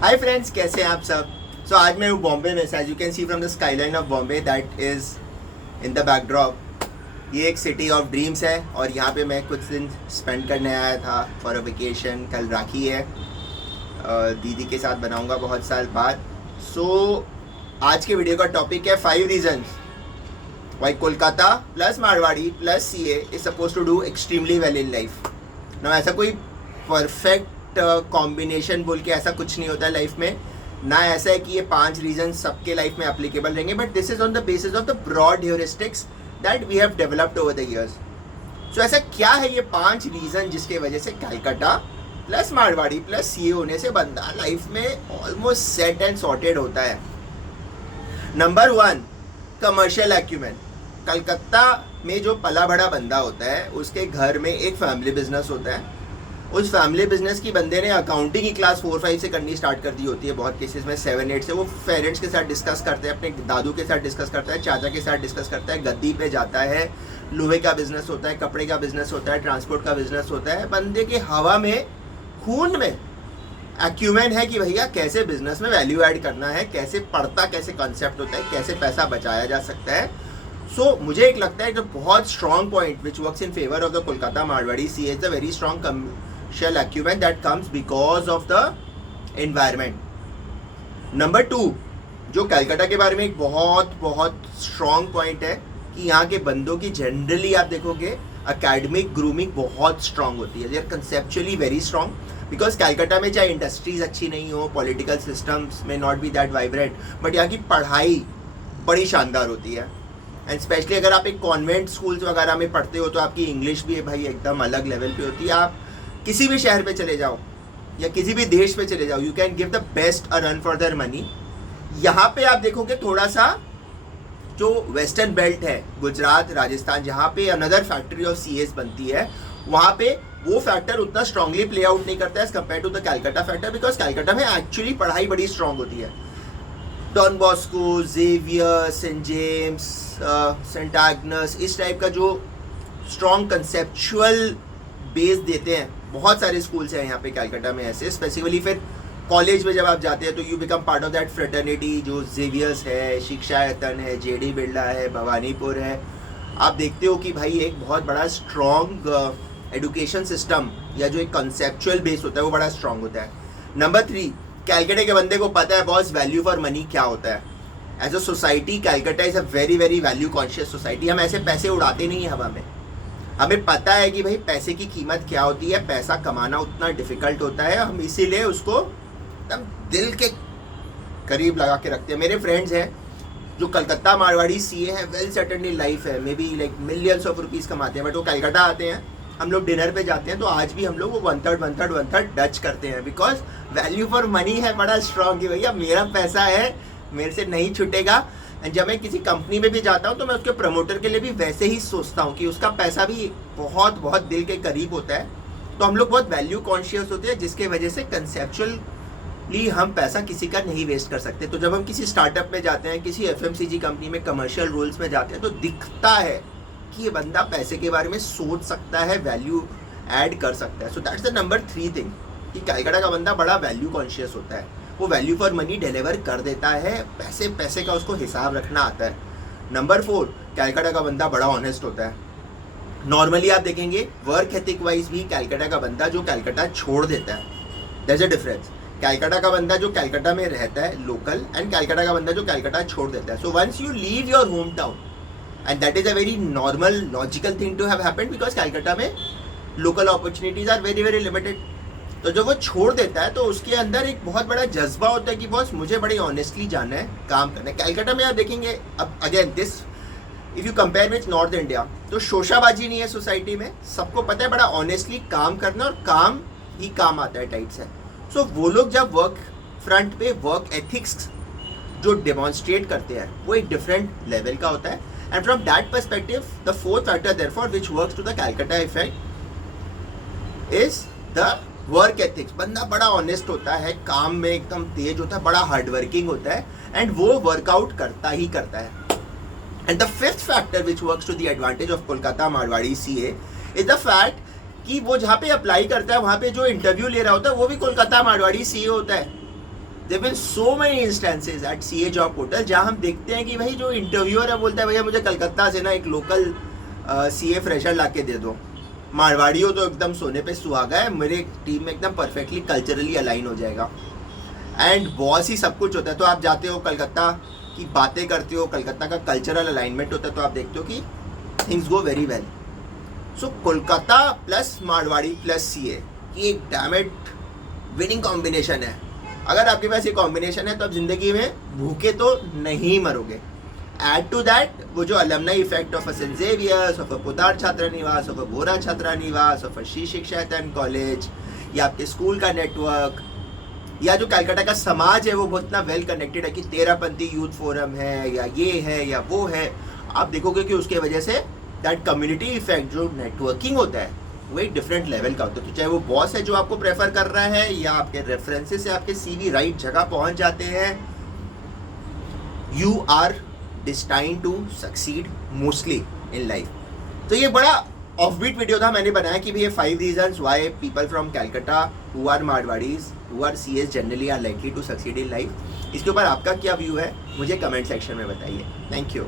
Hi friends, कैसे हैं आप सब। सो आज मैं हूँ बॉम्बे में। As you can see from the skyline of Bombay that is in the backdrop. ये एक सिटी ऑफ ड्रीम्स है और यहाँ पे मैं कुछ दिन स्पेंड करने आया था फॉर अ वेकेशन। कल राखी है, दीदी के साथ बनाऊँगा बहुत साल बाद। सो आज के वीडियो का टॉपिक है 5 reasons why Kolkata plus Marwari plus CA is suppose to do extremely well in life. ना ऐसा कोई परफेक्ट कॉम्बिनेशन बोल के ऐसा कुछ नहीं होता है लाइफ में, ना ऐसा है कि ये 5 रीजन सबके लाइफ में एप्लीकेबल रहेंगे, but this is on the basis of the broad heuristics that we have developed over the years. So ऐसा क्या है ये 5 रीजन जिसके वजह से Calcutta plus Marwari plus CA होने से बंदा लाइफ में ऑलमोस्ट सेट एंड सॉर्टेड होता है। Number 1, commercial acumen. कलकत्ता में जो पला बड़ा बंदा होता है उसके घर में एक फैमिली बिजनेस होता है। उस फैमिली बिजनेस की बंदे ने अकाउंटिंग की क्लास 4-5 से करनी स्टार्ट कर दी होती है, बहुत केसेस में 7-8 से। वो पेरेंट्स के साथ डिस्कस करते हैं, अपने दादू के साथ डिस्कस करता है, चाचा के साथ डिस्कस करता है, गद्दी पे जाता है, लोहे का बिजनेस होता है, कपड़े का बिजनेस होता है, ट्रांसपोर्ट का बिजनेस होता है। बंदे के हवा में, खून में एक्यूमेन है कि भैया कैसे बिजनेस में वैल्यू ऐड करना है, कैसे पढ़ता, कैसे कॉन्सेप्ट होता है, कैसे पैसा बचाया जा सकता है। सो मुझे एक लगता है जो बहुत strong point which works in favour of the Kolkata Marwari C is the very strong commercial acumen that comes because of the environment. Number 2, जो कलकत्ता के बारे में एक बहुत बहुत स्ट्रॉन्ग पॉइंट है कि यहाँ के बंदों की जनरली आप देखोगे अकेडमिक ग्रूमिंग बहुत स्ट्रॉन्ग होती है। They are conceptually very strong because Calcutta में चाहे इंडस्ट्रीज अच्छी नहीं हो, पॉलिटिकल सिस्टम्स में not be that vibrant, but यहाँ की पढ़ाई बड़ी शानदार होती है। एंड स्पेशली अगर आप एक कॉन्वेंट स्कूल्स वगैरह में पढ़ते हो तो आपकी इंग्लिश भी भाई एकदम अलग लेवल पे होती है। आप किसी भी शहर पे चले जाओ या किसी भी देश पे चले जाओ, you can give the best a run for their money. यहाँ पे आप देखोगे थोड़ा सा जो वेस्टर्न बेल्ट है, गुजरात, राजस्थान, जहाँ पे अनदर फैक्ट्री ऑफ सीएस बनती है, वहाँ पे वो फैक्टर उतना स्ट्रांगली प्ले आउट नहीं करता है as compare to the Calcutta factor, because Calcutta में एक्चुअली पढ़ाई बड़ी स्ट्रांग होती है। Don Bosco, Xavier, Saint James, Saint Agnes, इस टाइप का जो स्ट्रॉन्ग कंसेप्चुअल बेस देते हैं, बहुत सारे स्कूल्स हैं यहाँ पे कलकत्ता में ऐसे। स्पेसिफिकली फिर कॉलेज में जब आप जाते हैं तो you become part of that fraternity, जो जेवियर्स है, शिक्षा यतन है, जेडी बिरला है, भवानीपुर है। आप देखते हो कि भाई एक बहुत बड़ा स्ट्रॉन्ग एडुकेशन सिस्टम या जो एक कंसेप्चुअल बेस होता है वो बड़ा स्ट्रॉन्ग होता है। नंबर 3, कलकत्ता के बंदे को पता है बॉस वैल्यू फॉर मनी क्या होता है। As a society Calcutta is a very very value conscious society. हम ऐसे पैसे उड़ाते नहीं हैं हवा में, हमें पता है कि भाई पैसे की कीमत क्या होती है, पैसा कमाना उतना डिफिकल्ट होता है, हम इसीलिए उसको एकदम दिल के करीब लगा के रखते हैं। मेरे फ्रेंड्स हैं जो कलकत्ता मारवाड़ी सीए हैं, वेल सेटल्ड इन लाइफ है, may be like millions of rupees कमाते हैं, बट वो कलकत्ता आते हैं, हम लोग डिनर पे जाते हैं तो आज भी हम लोग वो 1/3 डच करते हैं, बिकॉज वैल्यू फॉर मनी है बड़ा स्ट्रॉन्ग कि भैया मेरा पैसा है, मेरे से नहीं छूटेगा। एंड जब मैं किसी कंपनी में भी जाता हूँ तो मैं उसके प्रमोटर के लिए भी वैसे ही सोचता हूँ कि उसका पैसा भी बहुत बहुत दिल के करीब होता है। तो हम लोग बहुत वैल्यू कॉन्शियस होते हैं, जिसके वजह से कंसेप्चुअली हम पैसा किसी का नहीं वेस्ट कर सकते। तो जब हम किसी स्टार्टअप में जाते हैं, किसी FMCG कंपनी में कमर्शियल रोल्स में जाते हैं, तो दिखता है कि ये बंदा पैसे के बारे में सोच सकता है, वैल्यू ऐड कर सकता है। So that's the number 3 thing कि कलकत्ता का बंदा बड़ा वैल्यू कॉन्शियस होता है, वो वैल्यू फॉर मनी डिलीवर कर देता है, पैसे पैसे का उसको हिसाब रखना आता है। नंबर 4, कलकत्ता का बंदा बड़ा ऑनेस्ट होता है। नॉर्मली आप देखेंगे वर्क एथिक वाइज भी कलकत्ता का बंदा जो कलकत्ता छोड़ देता है, there is a difference. Calcutta का बंदा जो कलकत्ता में रहता है लोकल, एंड कलकत्ता का बंदा जो कलकत्ता छोड़ देता है। So once you leave your home town, and that is a very normal logical thing to have happened, because Calcutta में local opportunities are very very limited. तो जब वो छोड़ देता है तो उसके अंदर एक बहुत बड़ा जज्बा होता है कि बॉस मुझे बड़ी ऑनेस्टली जाना है, काम करना है। कलकत्ता में आप देखेंगे, अब again this if you compare with north India, तो शोशाबाजी नहीं है सोसाइटी में, सबको पता है बड़ा ऑनेस्टली काम करना और काम ही काम आता है टाइप से। सो वो लोग जब वर्क फ्रंट पे वर्क एथिक्स जो डेमोन्स्ट्रेट करते हैं वो एक डिफरेंट लेवल का होता है। And from that perspective the 4th factor therefore which works to the Calcutta effect is the work ethics. बंदा बड़ा ऑनेस्ट होता है, काम में एकदम तेज होता है, बड़ा हार्ड वर्किंग होता है, एंड वो वर्कआउट करता ही करता है। And the 5th factor which works to the advantage of Kolkata Marwari CA is the fact कि वो जहाँ पे अप्लाई करता है वहाँ पे जो इंटरव्यू ले रहा होता है वो भी कोलकाता मारवाड़ी सीए होता है। There been so many instances at CA job portal जहाँ हम देखते हैं कि भाई जो इंटरव्यूअर है बोलता है भैया मुझे कलकत्ता से ना एक लोकल सीए फ्रेशर ला के दे दो, मारवाड़ी हो तो एकदम सोने पे सुहागा है, मेरे टीम में एकदम परफेक्टली कल्चरली अलाइन हो जाएगा। एंड बॉस ही सब कुछ होता है। तो आप जाते हो कलकत्ता की बातें करते हो, कलकत्ता का कल्चरल अलाइनमेंट होता है, तो आप देखते हो कि things go very well. So Kolkata plus Marwari plus CA ये एक डैमेड विनिंग कॉम्बिनेशन है। अगर आपके पास ये कॉम्बिनेशन है तो आप जिंदगी में भूखे तो नहीं मरोगे। एड टू दैट वो जो alumni effect of a Saint Xavier's, of a Poddar Chhatra Niwas, of a बोरा छात्रा निवास, ऑफ अ श्री शिक्षा कॉलेज, या आपके स्कूल का नेटवर्क, या जो कलकत्ता का समाज है वो बहुत ना वेल कनेक्टेड है कि तेरापंथी यूथ फोरम है या ये है या वो है, आप देखोगे कि उसके वजह से दैट कम्युनिटी इफेक्ट जो नेटवर्किंग होता है वो एक डिफरेंट लेवल का होता है। तो चाहे वो बॉस है जो आपको प्रेफर कर रहा है या आपके रेफरेंसेस से आपके सीवी राइट जगह पहुंच जाते हैं, you are destined to succeed mostly in life. तो ये बड़ा ऑफबीट वीडियो था मैंने बनाया कि भैया 5 reasons why people from Calcutta who are Marwaris who are CAs generally are likely to succeed in life. इसके ऊपर आपका क्या व्यू है मुझे कमेंट सेक्शन में बताइए। Thank you.